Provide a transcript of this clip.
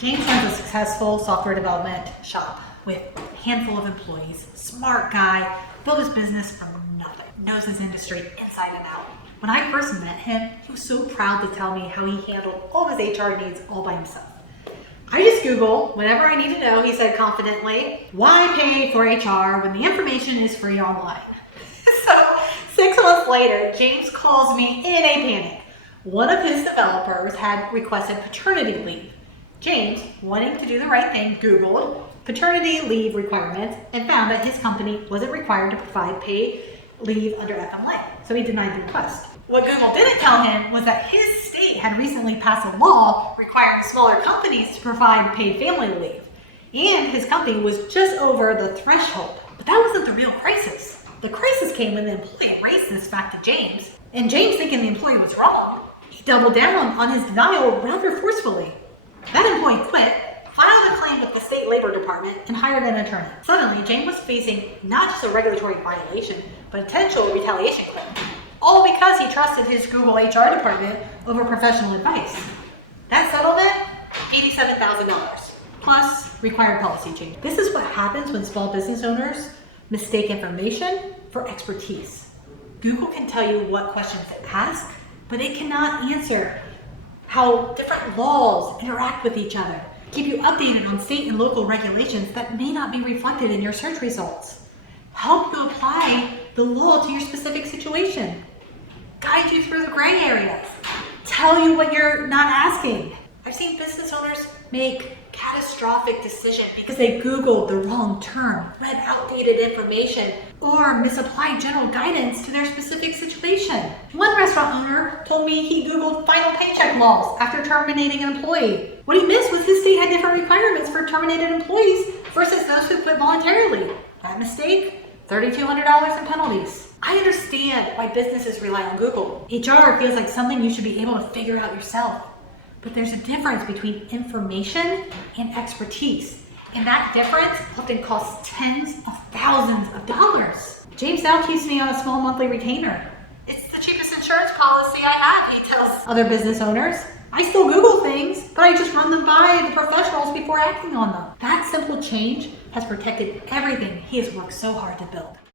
James runs a successful software development shop with a handful of employees. Smart guy, built his business from nothing, knows his industry inside and out. When I first met him, he was so proud to tell me how he handled all of his HR needs all by himself. I just Google whatever I need to know, he said confidently. Why pay for HR when the information is free online? So 6 months later, James calls me in a panic. One of his developers had requested paternity leave. James, wanting to do the right thing, Googled paternity leave requirements and found that his company wasn't required to provide paid leave under FMLA, so he denied the request. What Google didn't tell him was that his state had recently passed a law requiring smaller companies to provide paid family leave, and his company was just over the threshold. But that wasn't the real crisis. The crisis came when the employee raised this fact to James, and James, thinking the employee was wrong, he doubled down on his denial rather forcefully. That employee quit, filed a claim with the state labor department, and hired an attorney. Suddenly, James was facing not just a regulatory violation, but a potential retaliation claim. All because he trusted his Google HR department over professional advice. That settlement, $87,000, plus required policy change. This is what happens when small business owners mistake information for expertise. Google can tell you what questions to ask, but it cannot answer how different laws interact with each other, keep you updated on state and local regulations that may not be reflected in your search results, help you apply the law to your specific situation, guide you through the gray areas, tell you what you're not asking. I've seen business owners make catastrophic decisions because they Googled the wrong term, read outdated information, or misapplied general guidance to their specific situation. One restaurant owner told me he Googled final paycheck laws after terminating an employee. What he missed was his state had different requirements for terminated employees versus those who quit voluntarily. That mistake, $3,200 in penalties. I understand why businesses rely on Google. HR feels like something you should be able to figure out yourself. But there's a difference between information and expertise. And that difference often costs tens of thousands of dollars. James now keeps me on a small monthly retainer. It's the cheapest insurance policy I have, he tells other business owners. I still Google things, but I just run them by the professionals before acting on them. That simple change has protected everything he has worked so hard to build.